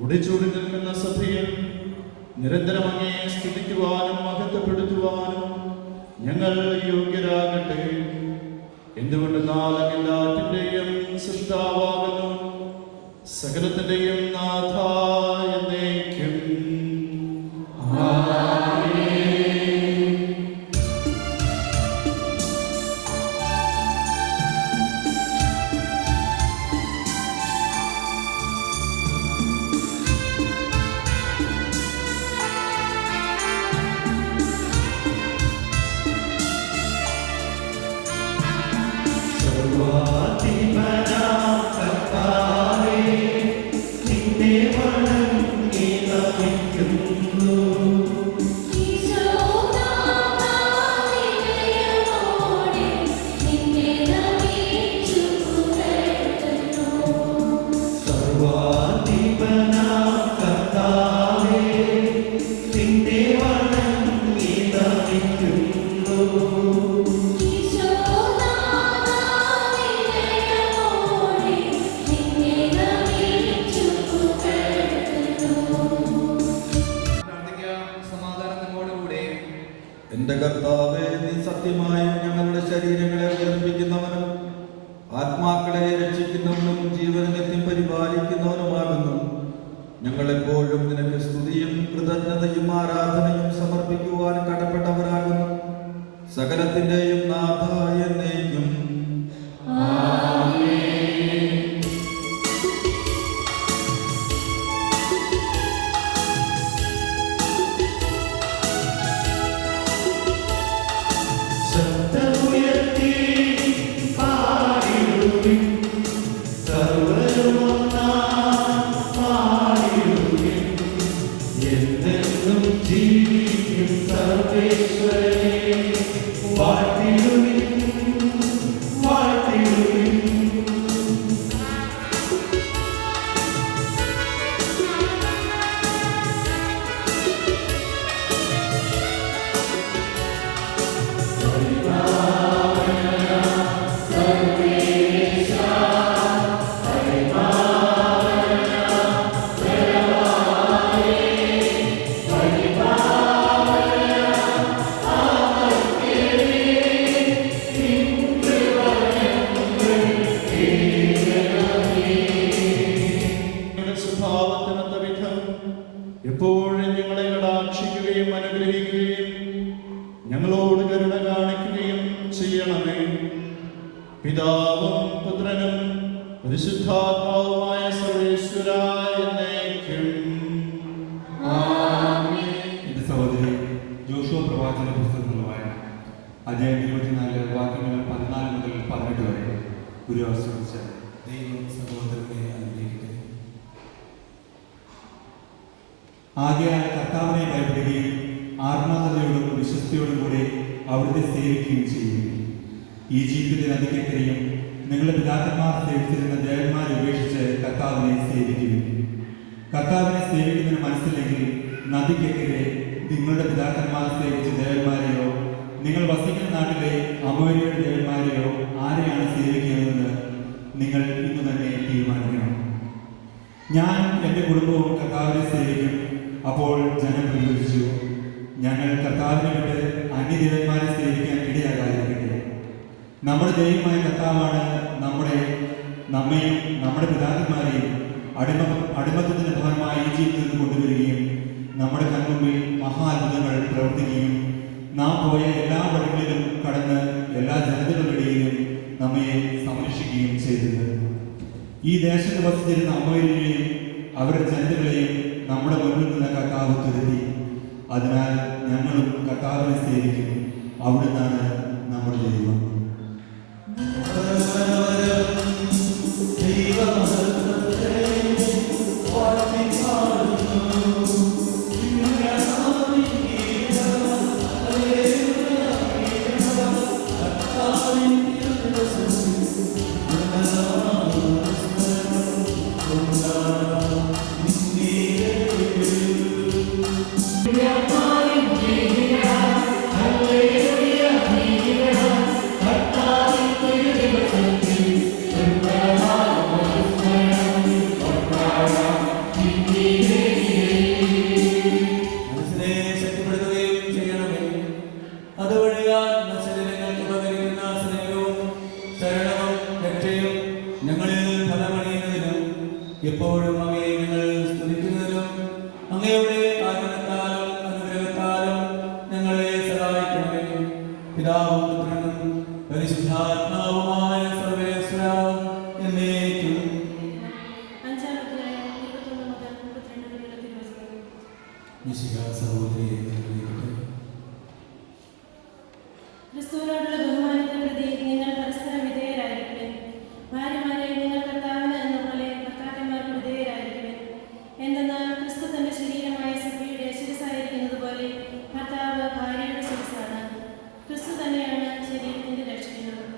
മുടിച്ചൂടി നിൽക്കുന്ന സഭയിൽ നിരന്തരം അങ്ങയെ സ്തുതിക്കുവാനും മഹത്വപ്പെടുത്തുവാനും ഞങ്ങൾ യോഗ്യരാകട്ടെ. എന്തുകൊണ്ടെന്നാൽ എല്ലാറ്റിന്റെയും സൃഷ്ടാവാകുന്നു, സകലത്തിന്റെയും നാഥ എന്നേക്കും. എന്റെ കർത്താവേ, നീ സത്യമായും ഞങ്ങളുടെ ശരീരങ്ങളെ ഉയർപ്പിക്കുന്നവനും ആത്മാക്കളെ രക്ഷിക്കുന്നവനും ജീവനെ നിത്യം പരിപാലിക്കുന്നവനുമാകുന്നു. ഞങ്ങളെപ്പോഴും നിനക്ക് സ്തുതിയും കൃതജ്ഞതയും ആരാധനയും സമർപ്പിക്കുവാൻ കടപ്പെട്ടവരാകുന്നു. സകലത്തിന്റെയും നാഥ എന്നേക്കും. ശബ്ദമുയർത്തി പാടിടുവിൻ, അനുഗ്രഹിക്കുകയും ഞങ്ങളോട് കരുണ കാണിക്കുകയും ചെയ്യണമേ. പിതാവും പുത്രനും പരിശുദ്ധാത്മാവുമായ സർവേശ്വരായ എന്നേക്കും ആമേൻ. എന്റെ സഹോദരി ജോഷുവ പ്രവാചക പുസ്തകങ്ങളുമായ അധ്യായം 24 വാക്യങ്ങൾ 14 മുതൽ 18 വരെ ഗുരു ആശ്രയിച്ച ദൈവം സഹോദരനെ അനുഗ്രഹിക്കട്ടെ. ആകയാൽ കർത്താവിനെ ഭയപ്പെടുകയും ആത്മാർത്ഥതയോടും വിശ്വസ്തയോടും കൂടെ അവിടുത്തെ സേവിക്കുകയും ചെയ്യും. ഈജിപ്തിലെ നദിക്കക്കരയും നിങ്ങളുടെ പിതാക്കന്മാർ സേവിച്ചിരുന്ന ദേവന്മാരെ ഉപേക്ഷിച്ച് കർത്താവിനെ സേവിക്കുകയും. കർത്താവിനെ സേവിക്കുന്നതിന് മനസ്സില്ലെങ്കിൽ നദിക്കക്കരെ നിങ്ങളുടെ പിതാക്കന്മാർ സേവിച്ച ദേവന്മാരെയോ നിങ്ങൾ വസിക്കുന്ന നാട്ടിലെ അമോര്യയുടെ ദേവന്മാരെയോ ആരെയാണ് സേവിക്കുന്നതെന്ന് നിങ്ങൾ ഇന്ന് തന്നെ തീരുമാനിക്കണം. ഞാൻ എൻ്റെ കുടുംബവും കർത്താവിനെ സേവിക്കും. അപ്പോൾ ജനം പ്രതികരിച്ചു, ഞങ്ങൾ കർത്താവിനെ വിട്ട് അന്യദേവന്മാരെ സേവിക്കാൻ ഇടയാകാതിരിക്കട്ടെ. നമ്മുടെ ദൈവമായ കർത്താവാണ് നമ്മെയും നമ്മുടെ പിതാക്കന്മാരെയും അടിമത്തത്തിന് ഫലമായി ഈജിപ്തിൽ നിന്ന് കൊണ്ടുവരികയും നമ്മുടെ കൺമുമ്പിൽ മഹാത്ഭുതങ്ങൾ പ്രവർത്തിക്കുകയും നാം പോയ എല്ലാ വഴികളിലും കടന്ന് എല്ലാ ജനതകളുടെയിലും നമ്മെ സംരക്ഷിക്കുകയും ചെയ്തത്. ഈ ദേശത്ത് വസിച്ചിരുന്ന അമോര്യരെയും അവരുടെ ജനതകളെയും നമ്മുടെ മുന്നിൽ നിന്ന് കർത്താവ് തുരത്തി. അതിനാൽ ഞങ്ങളും കർത്താവിനെ സേവിക്കും. അവിടുന്നാണ് നമ്മുടെ ദൈവം. എപ്പോഴും അങ്ങയെ ഞങ്ങൾ സ്തുതിക്കുന്നതിലും അങ്ങയുടെ ആനന്ദത്താലും അനുഗ്രഹത്താലും ഞങ്ങളെ സഹായിക്കണമേ. പിതാവും പുത്രനും പരിശുദ്ധാത്മാവുമായ സർവേശ്വരാ എന്നേക്കും. സഹോദരിയെ ക്രിസ്തുവിനോടുള്ള ബഹുമാനത്തെ പ്രതി നിങ്ങൾ പരസ്പരം വിധേയരായിരിക്കും. ഭാര്യമാരെ നിങ്ങൾ കർത്താവിന് എന്ന പോലെ ഭർത്താക്കന്മാർക്ക് വിധേയരായിരിക്കും. എന്തെന്നാൽ ക്രിസ്തു തന്റെ ശരീരമായ സഭയുടെ ശിരസ്സായിരിക്കുന്നത് പോലെ ഭർത്താവ് ഭാര്യയുടെ ശിരസ്സാണ്. ക്രിസ്തു തന്നെയാണ് ശരീരത്തിന്റെ രക്ഷകനും.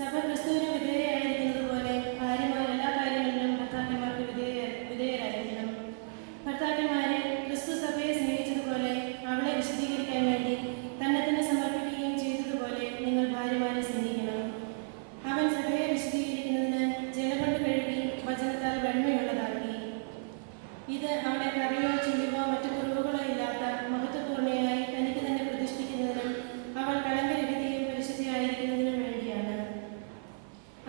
സഭ ക്രിസ്തുവിന് വിധേയരായിരിക്കുന്നത് പോലെ ഭാര്യമാർ എല്ലാ കാര്യങ്ങളിലും ഭർത്താക്കന്മാർക്ക് വിധേയരായിരിക്കണം. ഭർത്താക്കന്മാരെ ക്രിസ്തു സഭയെ സ്നേഹിച്ചതുപോലെ അവളെ വിശദീകരിക്കാൻ വേണ്ടി തന്നെ സമർപ്പിക്കുകയും ചെയ്തതുപോലെ നിങ്ങൾ ഭാര്യമാരെ സ്നേഹിക്കണം. അവൻ സഭയെ വിശദീകരിക്കുന്നതിന് ജലകൊണ്ട് കഴുകി വചനത്താൽ വെണ്മയുള്ളതാക്കി. ഇത് അവളെ കറിയോ ചുളിവോ മറ്റു കുറവുകളോ ഇല്ലാത്ത മഹത്വപൂർണ്ണയായി തനിക്ക് തന്നെ പ്രതിഷ്ഠിക്കുന്നതിനും അവൾ കളങ്കരഹിതയും പരിശുദ്ധിയായിരിക്കുന്നതിനും വേണ്ടിയാണ്.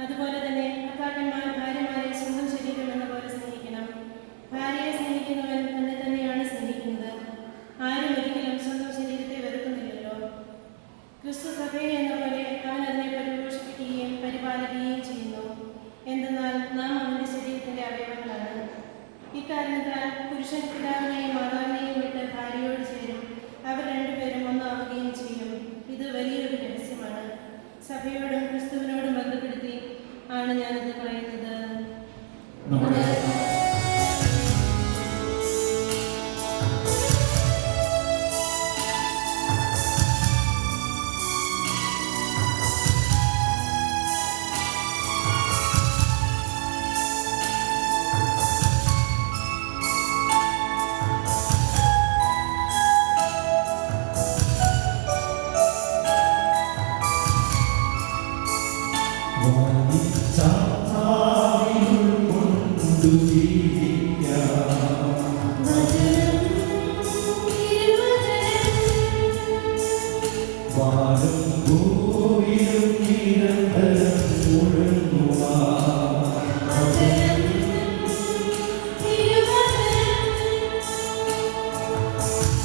അതുപോലെ തന്നെ ഭർത്താക്കന്മാർ ഭാര്യമാരെ സ്വന്തം ശരീരം എന്ന പോലെ സ്നേഹിക്കണം. ഭാര്യയെ സ്നേഹിക്കുന്നവൻ തന്നെ തന്നെയാണ് സ്നേഹിക്കുന്നത്. ആരും ഒരിക്കലും സ്വന്തം ശരീരത്തെ വെറുക്കുന്നില്ലല്ലോ. ക്രിസ്തു സഭയെ എന്ന പോലെ അവൻ അതിനെ പരിപോഷിപ്പിക്കുകയും പരിപാലിക്കുകയും ചെയ്യുന്നു. എന്തെന്നാൽ നാം അവന്റെ ശരീരത്തിന്റെ അവയവങ്ങളാണ്. ഇക്കാരണത്താൽ പുരുഷൻ പിതാവിനെയും മാതാവിനെയും വിട്ട് ഭാര്യയോട് ചേരും. അവർ രണ്ടുപേരും ഒന്നാവുകയും ചെയ്യും. ഇത് വലിയൊരു രഹസ്യമാണ്. സഭയോടും ക്രിസ്തുവിനോടും ബന്ധപ്പെടുത്തി ആണ് ഞാനിത് പറയുന്നത്.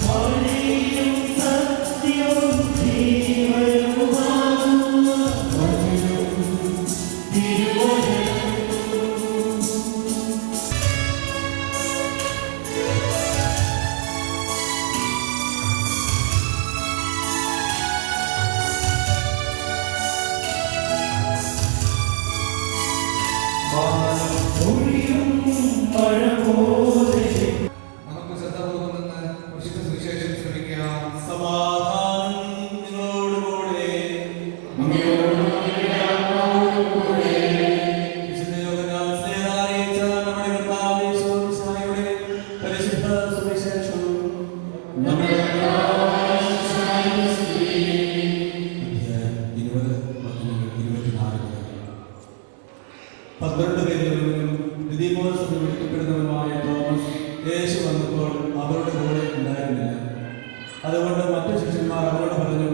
Hallelujah. നമുക്ക് ശ്രദ്ധാപൂർവം നിന്ന് വിശുദ്ധ സുവിശേഷം ശ്രമിക്കാം. സമാധാനം നിങ്ങളോടുകൂടെ. വിശുദ്ധ യോഹന്നാൻ സ്നേഹം അറിയിച്ച നമ്മുടെ കർത്താവ് യേശു മിശിഹായുടെ പരിശുദ്ധ സുവിശേഷം. അധ്യായം 12 പേരിൽ ഒരുവനും ദിദിമോസ് എന്ന് വിളിക്കപ്പെടുന്നവനുമായ തോമസ് യേശു വന്നപ്പോൾ അവരുടെ കൂടെ ഉണ്ടായിരുന്നില്ല. അതുകൊണ്ട് മറ്റു ശിഷ്യന്മാർ അവരോട് പറഞ്ഞു,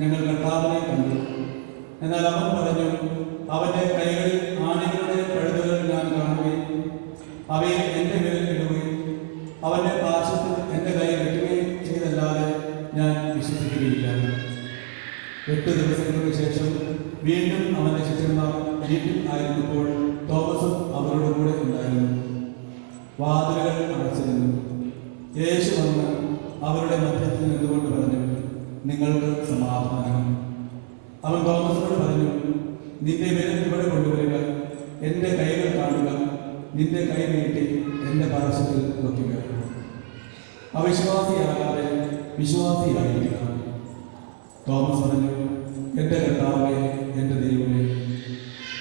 ഞങ്ങൾ കർത്താവിനെ കണ്ടു. എന്നാൽ അവൻ പറഞ്ഞു, അവന്റെ കൈകളിൽ ആണികളുടെ പഴുതുകൾ ഞാൻ കാണുകയും അവയിൽ എൻ്റെ വിരൽ ഇടുകയും അവന്റെ പാർശ്വത്തിൽ എൻ്റെ കൈ വെട്ടുകയും ചെയ്തല്ലാതെ ഞാൻ വിശ്വസിക്കുകയില്ല. 8 ദിവസങ്ങൾക്ക് ശേഷം വീണ്ടും അവന്റെ ശിഷ്യന്മാർ വീട്ടിൽ ആയിരുന്നപ്പോൾ തോമസും അവരുടെ കൂടെ ഉണ്ടായിരുന്നു. വാതിലുകൾ അടച്ചിരുന്നു. യേശു വന്ന് അവരുടെ മധ്യത്തിൽ നിന്നുകൊണ്ട് പറഞ്ഞു, നിങ്ങൾക്ക് സമാധാനം. അവൻ തോമസിനോട് പറഞ്ഞു, നിന്റെ വിരൽ ഇവിടെ കൊണ്ടുവരിക, എൻ്റെ കൈകൾ കാണുക, നിന്റെ കൈ നീട്ടി എൻ്റെ പാർശ്വത്തിൽ വയ്ക്കുക. അവിശ്വാസിയാകാതെ വിശ്വാസിയായിരിക്കുക. തോമസ് പറഞ്ഞു, എൻ്റെ കർത്താവേ, എൻ്റെ ദൈവമേ.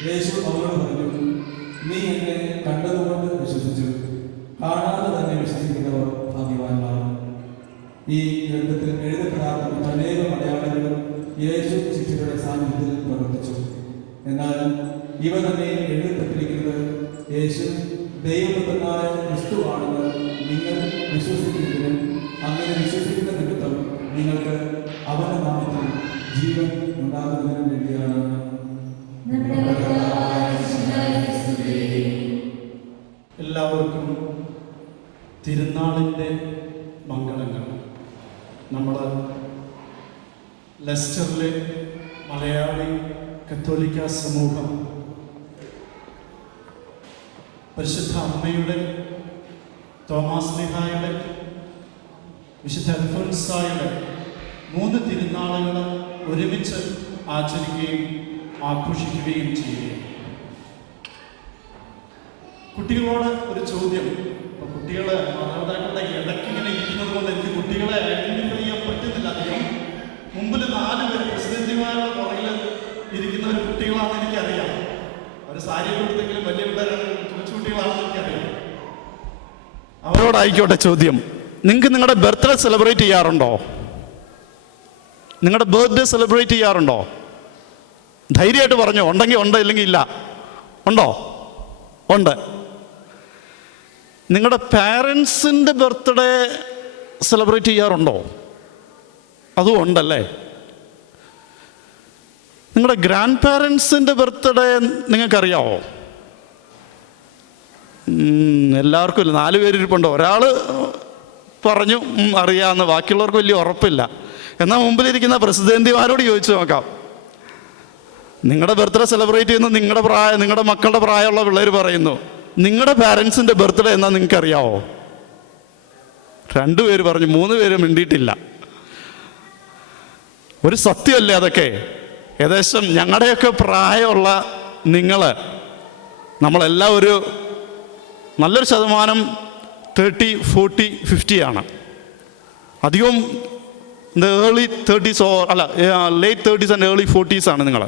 യേശു അവനോട് പറഞ്ഞു, നീ എന്നെ കണ്ടതുകൊണ്ട് വിശ്വസിച്ചു, കാണാതെ തന്നെ വിശ്വസിക്കുന്നവർ ഭാഗ്യവാന്മാർ. ഈ ഗ്രന്ഥത്തിൽ എഴുതപ്പെടാത്ത അനേകം അടയാളങ്ങളും യേശു ശിഷ്യരുടെ സാന്നിധ്യത്തിൽ പ്രവർത്തിച്ചു. എന്നാൽ ഇവ തന്നെ എഴുതപ്പെട്ടിരിക്കുന്നത് യേശു ദൈവപുത്രനായ ക്രിസ്തുവാണെന്ന് നിങ്ങൾ വിശ്വസിക്കുന്നതിനും അങ്ങനെ വിശ്വസിക്കുന്ന നിമിത്തം നിങ്ങൾക്ക് അവന്റെ നാമത്തിൽ ജീവൻ ഉണ്ടാകുന്നതിനും വേണ്ടിയാണ്. എല്ലാവർക്കും തിരുനാളിൻ്റെ മംഗളങ്ങൾ. നമ്മുടെ ലെസ്റ്ററിലെ മലയാളി കത്തോലിക്ക സമൂഹം പരിശുദ്ധ അമ്മയുടെ, തോമാശ്ലീഹായുടെ, വിശുദ്ധ അൽഫോൻസായുടെ 3 തിരുനാളുകൾ ഒരുമിച്ച് ആചരിക്കുകയും ആഘോഷിക്കുകയും ചെയ്യുകയും. കുട്ടികളോട് ഒരു ചോദ്യം. ഇപ്പോൾ കുട്ടികളെ മാതാപിതാക്കളുടെ ഇടയ്ക്ക് ഇങ്ങനെ ഇരിക്കുന്നത് കൊണ്ട് എനിക്ക് കുട്ടികളെ ഐഡന്റിഫൈ ചെയ്യാൻ പറ്റുന്നില്ല അധികം. മുമ്പിൽ 4 പേര് പ്രസിഡന്റിമാരുടെ പുറകിൽ ഇരിക്കുന്ന ഒരു കുട്ടികളാണെന്ന് എനിക്കറിയാം. അവർ സാരി കൊടുത്തെങ്കിലും വലിയ പിള്ളേരാണ്, കൊച്ചുകുട്ടികളാണെന്ന് എനിക്കറിയാം. അവരോടായിക്കോട്ടെ ചോദ്യം, നിങ്ങൾക്ക് നിങ്ങളുടെ ബർത്ത്ഡേ സെലിബ്രേറ്റ് ചെയ്യാറുണ്ടോ? നിങ്ങളുടെ ബർത്ത്ഡേ സെലിബ്രേറ്റ് ചെയ്യാറുണ്ടോ? ധൈര്യമായിട്ട് പറഞ്ഞോ. ഉണ്ടെങ്കിൽ ഉണ്ട്, ഇല്ലെങ്കിൽ ഇല്ല. ഉണ്ടോ? ഉണ്ട്. നിങ്ങളുടെ പാരൻസിൻ്റെ ബർത്ത്ഡേ സെലിബ്രേറ്റ് ചെയ്യാറുണ്ടോ? അതും ഉണ്ടല്ലേ. നിങ്ങളുടെ ഗ്രാൻഡ് പാരൻസിൻ്റെ ബർത്ത്ഡേ നിങ്ങൾക്കറിയാവോ? എല്ലാവർക്കും ഇല്ല. 4 പേരിരിപ്പുണ്ടോ? ഒരാൾ പറഞ്ഞു അറിയാമെന്ന്, ബാക്കിയുള്ളവർക്ക് വലിയ ഉറപ്പില്ല. എന്നാൽ മുമ്പിലിരിക്കുന്ന പ്രസിഡന്റിമാരോട് ചോദിച്ചു നോക്കാം. നിങ്ങളുടെ ബർത്ത്ഡേ സെലിബ്രേറ്റ് ചെയ്യുന്ന നിങ്ങളുടെ മക്കളുടെ പ്രായമുള്ള പിള്ളേർ പറയുന്നു, നിങ്ങളുടെ പാരൻസിൻ്റെ ബർത്ത്ഡേ എന്നാ നിങ്ങൾക്ക് അറിയാവോ? 2 പേര് പറഞ്ഞു, 3 പേര് മിണ്ടിയിട്ടില്ല. ഒരു സത്യമല്ലേ അതൊക്കെ? ഏകദേശം ഞങ്ങളുടെയൊക്കെ പ്രായമുള്ള നമ്മളെല്ലാം ഒരു നല്ലൊരു ശതമാനം 30, 40, 50 ആണ്. അധികവും early 30s late 30s and early 40s ആണ് നിങ്ങൾ.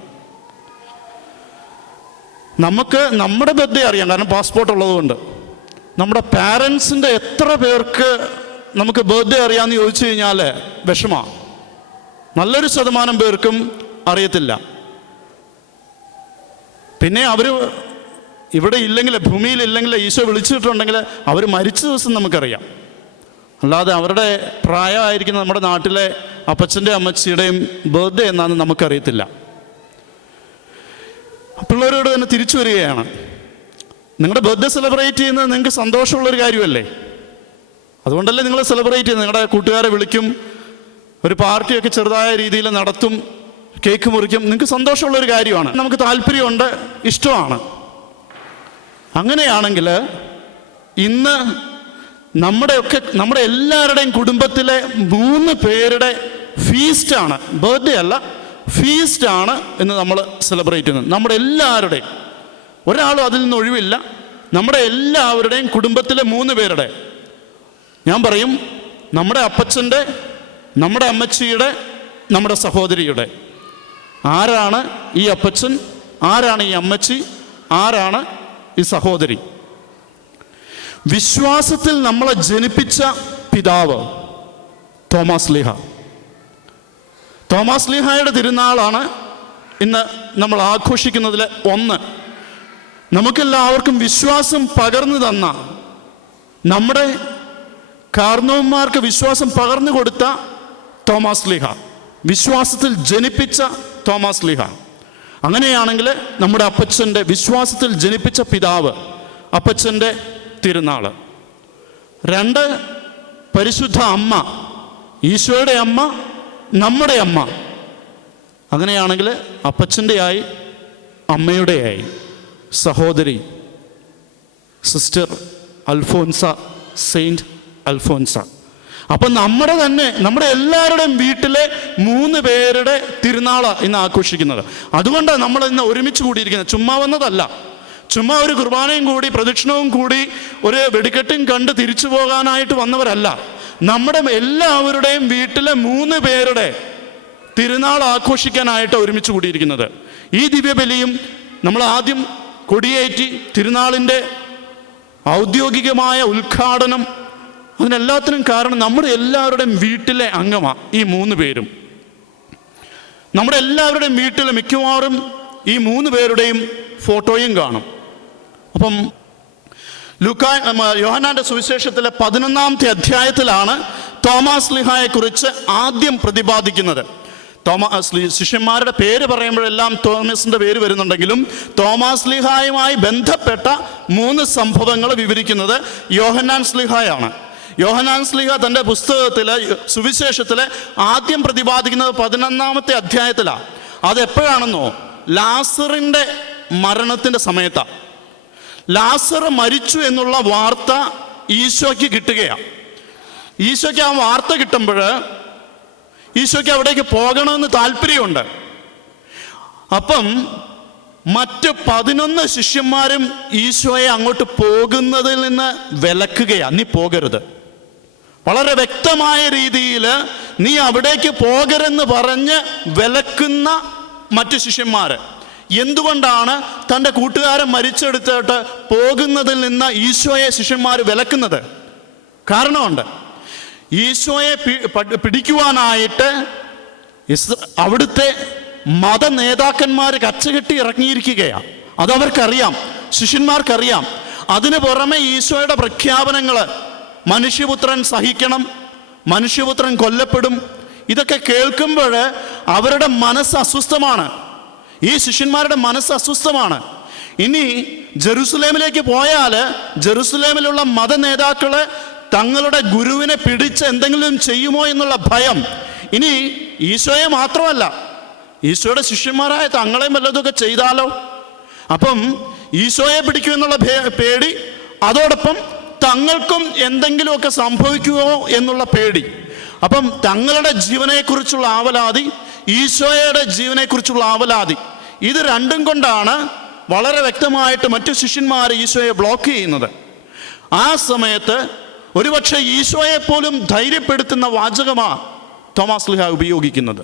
നമുക്ക് നമ്മുടെ ബർത്ത്ഡേ അറിയാം, കാരണം പാസ്പോർട്ട് ഉള്ളതുകൊണ്ട്. നമ്മുടെ പാരൻസിൻ്റെ എത്ര പേർക്ക് നമുക്ക് ബർത്ത്ഡേ അറിയാമെന്ന് ചോദിച്ചു കഴിഞ്ഞാൽ വിഷമമാണ്. നല്ലൊരു ശതമാനം പേർക്കും അറിയത്തില്ല. പിന്നെ അവർ ഇവിടെ ഇല്ലെങ്കിൽ, ഭൂമിയിലില്ലെങ്കിൽ, ഈശോ വിളിച്ചിട്ടുണ്ടെങ്കിൽ അവർ മരിച്ച ദിവസം നമുക്കറിയാം. അല്ലാതെ അവരുടെ പ്രായമായിരിക്കുന്ന നമ്മുടെ നാട്ടിലെ അപ്പച്ചൻ്റെയും അമ്മച്ചിയുടെയും ബർത്ത്ഡേ എന്നാന്ന് നമുക്കറിയത്തില്ല. പിള്ളേരോട് തന്നെ തിരിച്ചു വരികയാണ്. നിങ്ങളുടെ ബർത്ത്ഡേ സെലിബ്രേറ്റ് ചെയ്യുന്നത് നിങ്ങൾക്ക് സന്തോഷമുള്ളൊരു കാര്യമല്ലേ? അതുകൊണ്ടല്ലേ നിങ്ങൾ സെലിബ്രേറ്റ് ചെയ്യുന്നത്. നിങ്ങളുടെ കൂട്ടുകാരെ വിളിക്കും, ഒരു പാർട്ടിയൊക്കെ ചെറുതായ രീതിയിൽ നടത്തും, കേക്ക് മുറിക്കും. നിങ്ങൾക്ക് സന്തോഷമുള്ളൊരു കാര്യമാണ്, നമുക്ക് താല്പര്യമുണ്ട്, ഇഷ്ടമാണ്. അങ്ങനെയാണെങ്കിൽ ഇന്ന് നമ്മുടെ എല്ലാവരുടെയും കുടുംബത്തിലെ 3 പേരുടെ ഫീസ്റ്റാണ്, ബർത്ത്ഡേ അല്ല, ഫീസ്റ്റാണ് എന്ന് നമ്മൾ സെലിബ്രേറ്റ് ചെയ്യുന്നത്. നമ്മുടെ എല്ലാവരുടെയും, ഒരാളും അതിൽ നിന്ന് ഒഴിവില്ല. നമ്മുടെ എല്ലാവരുടെയും കുടുംബത്തിലെ 3 പേരുടെ, ഞാൻ പറയും നമ്മുടെ അപ്പച്ചൻ്റെ, നമ്മുടെ അമ്മച്ചിയുടെ, നമ്മുടെ സഹോദരിയുടെ. ആരാണ് ഈ അപ്പച്ചൻ, ആരാണ് ഈ അമ്മച്ചി, ആരാണ് ഈ സഹോദരി? വിശ്വാസത്തിൽ നമ്മളെ ജനിപ്പിച്ച പിതാവ് തോമാസ് ലീഹ. തോമാസ് ലീഹായുടെ തിരുനാളാണ് ഇന്ന് നമ്മൾ ആഘോഷിക്കുന്നതിൽ ഒന്ന്. നമുക്കെല്ലാവർക്കും വിശ്വാസം പകർന്നു തന്ന, നമ്മുടെ കാർന്നവന്മാർക്ക് വിശ്വാസം പകർന്നു കൊടുത്ത തോമാസ് ലീഹ, വിശ്വാസത്തിൽ ജനിപ്പിച്ച തോമാസ് ലീഹ. അങ്ങനെയാണെങ്കിൽ നമ്മുടെ അപ്പച്ചൻ്റെ, വിശ്വാസത്തിൽ ജനിപ്പിച്ച പിതാവ്, അപ്പച്ചൻ്റെ തിരുനാൾ. 2, പരിശുദ്ധ അമ്മ, ഈശോയുടെ അമ്മ, നമ്മുടെ അമ്മ. അങ്ങനെയാണെങ്കിൽ അപ്പച്ചൻ്റെ ആയി, അമ്മയുടെ ആയി സഹോദരി സിസ്റ്റർ അൽഫോൻസ, സെയിൻറ്റ് അൽഫോൻസ. അപ്പം നമ്മുടെ എല്ലാവരുടെയും വീട്ടിലെ 3 പേരുടെ തിരുനാളാണ് ഇന്ന് ആഘോഷിക്കുന്നത്. അതുകൊണ്ടാണ് നമ്മൾ ഇന്ന് ഒരുമിച്ച് കൂടിയിരിക്കുന്നത്. ചുമ്മാ വന്നതല്ല, ചുമ്മാ ഒരു കുർബാനയും കൂടി പ്രദക്ഷിണവും കൂടി ഒരു വെടിക്കെട്ടും കണ്ട് തിരിച്ചു പോകാനായിട്ട് വന്നവരല്ല. നമ്മുടെ എല്ലാവരുടെയും വീട്ടിലെ 3 പേരുടെ തിരുനാൾ ആഘോഷിക്കാനായിട്ട് ഒരുമിച്ച് കൂടിയിരിക്കുന്നത്. ഈ ദിവ്യബലിയും നമ്മൾ ആദ്യം കൊടിയേറ്റി തിരുനാളിൻ്റെ ഔദ്യോഗികമായ ഉദ്ഘാടനം, അതിനെല്ലാത്തിനും കാരണം നമ്മുടെ എല്ലാവരുടെയും വീട്ടിലെ അംഗമാണ് ഈ 3 പേരും. നമ്മുടെ എല്ലാവരുടെയും വീട്ടിൽ മിക്കവാറും ഈ 3 പേരുടെയും ഫോട്ടോയും കാണും. അപ്പം യോഹന്നാന്റെ സുവിശേഷത്തിലെ 11-ാമത്തെ അധ്യായത്തിലാണ് തോമാസ് ലീഹായെക്കുറിച്ച് ആദ്യം പ്രതിപാദിക്കുന്നത്. ശിഷ്യന്മാരുടെ പേര് പറയുമ്പോഴെല്ലാം തോമസിൻ്റെ പേര് വരുന്നുണ്ടെങ്കിലും തോമാസ് ലീഹായുമായി ബന്ധപ്പെട്ട 3 സംഭവങ്ങൾ വിവരിക്കുന്നത് യോഹന്നാൻ സ്ലീഹായാണ്. യോഹന്നാൻ സ്ലീഹ തൻ്റെ പുസ്തകത്തിൽ, സുവിശേഷത്തിൽ ആദ്യം പ്രതിപാദിക്കുന്നത് 11-ാമത്തെ അധ്യായത്തിലാണ്. അതെപ്പോഴാണെന്നോ, ലാസറിൻ്റെ മരണത്തിൻ്റെ സമയത്താണ്. ലാസർ മരിച്ചു എന്നുള്ള വാർത്ത ഈശോയ്ക്ക് കിട്ടുകയാണ്. ഈശോയ്ക്ക് ആ വാർത്ത കിട്ടുമ്പോൾ ഈശോയ്ക്ക് അവിടേക്ക് പോകണമെന്ന് താല്പര്യമുണ്ട്. അപ്പം മറ്റ് 11 ശിഷ്യന്മാരും ഈശോയെ അങ്ങോട്ട് പോകുന്നതിൽ നിന്ന് വിലക്കുകയാണ്. നീ പോകരുത്, വളരെ വ്യക്തമായ രീതിയിൽ നീ അവിടേക്ക് പോകരുതെന്ന് പറഞ്ഞ് വിലക്കുന്ന മറ്റു ശിഷ്യന്മാർ. എന്തുകൊണ്ടാണ് തൻ്റെ കൂട്ടുകാരൻ മരിച്ചെടുത്തിട്ട് പോകുന്നതിൽ നിന്ന് ഈശോയെ ശിഷ്യന്മാർ വിലക്കുന്നത്? കാരണമുണ്ട്. ഈശോയെ പിടിക്കുവാനായിട്ട് അവിടുത്തെ മത നേതാക്കന്മാർ കച്ചകെട്ടി ഇറങ്ങിയിരിക്കുകയാണ്. അതവർക്കറിയാം, ശിഷ്യന്മാർക്കറിയാം. അതിനു പുറമെ ഈശോയുടെ പ്രഖ്യാപനങ്ങൾ, മനുഷ്യപുത്രൻ സഹിക്കണം, മനുഷ്യപുത്രൻ കൊല്ലപ്പെടും, ഇതൊക്കെ കേൾക്കുമ്പോൾ അവരുടെ മനസ്സ് അസ്വസ്ഥമാണ്. ഈ ശിഷ്യന്മാരുടെ മനസ്സ് അസ്വസ്ഥമാണ്. ഇനി ജെറുസലേമിലേക്ക് പോയാൽ ജെറുസലേമിലുള്ള മത നേതാക്കള് തങ്ങളുടെ ഗുരുവിനെ പിടിച്ച് എന്തെങ്കിലും ചെയ്യുമോ എന്നുള്ള ഭയം. ഇനി ഈശോയെ മാത്രമല്ല, ഈശോയുടെ ശിഷ്യന്മാരായ തങ്ങളെയും വല്ലതൊക്കെ ചെയ്താലോ? അപ്പം ഈശോയെ പിടിക്കുമെന്നുള്ള പേടി, അതോടൊപ്പം തങ്ങൾക്കും എന്തെങ്കിലുമൊക്കെ സംഭവിക്കുമോ എന്നുള്ള പേടി. അപ്പം തങ്ങളുടെ ജീവനെക്കുറിച്ചുള്ള ആവലാതി, ഈശോയുടെ ജീവനെക്കുറിച്ചുള്ള ആവലാതി, ഇത് രണ്ടും കൊണ്ടാണ് വളരെ വ്യക്തമായിട്ട് മറ്റു ശിഷ്യന്മാർ ഈശോയെ ബ്ലോക്ക് ചെയ്യുന്നത്. ആ സമയത്ത് ഒരുപക്ഷെ ഈശോയെ പോലും ധൈര്യപ്പെടുത്തുന്ന വാചകമാണ് തോമാസ് ലീഹ ഉപയോഗിക്കുന്നത്.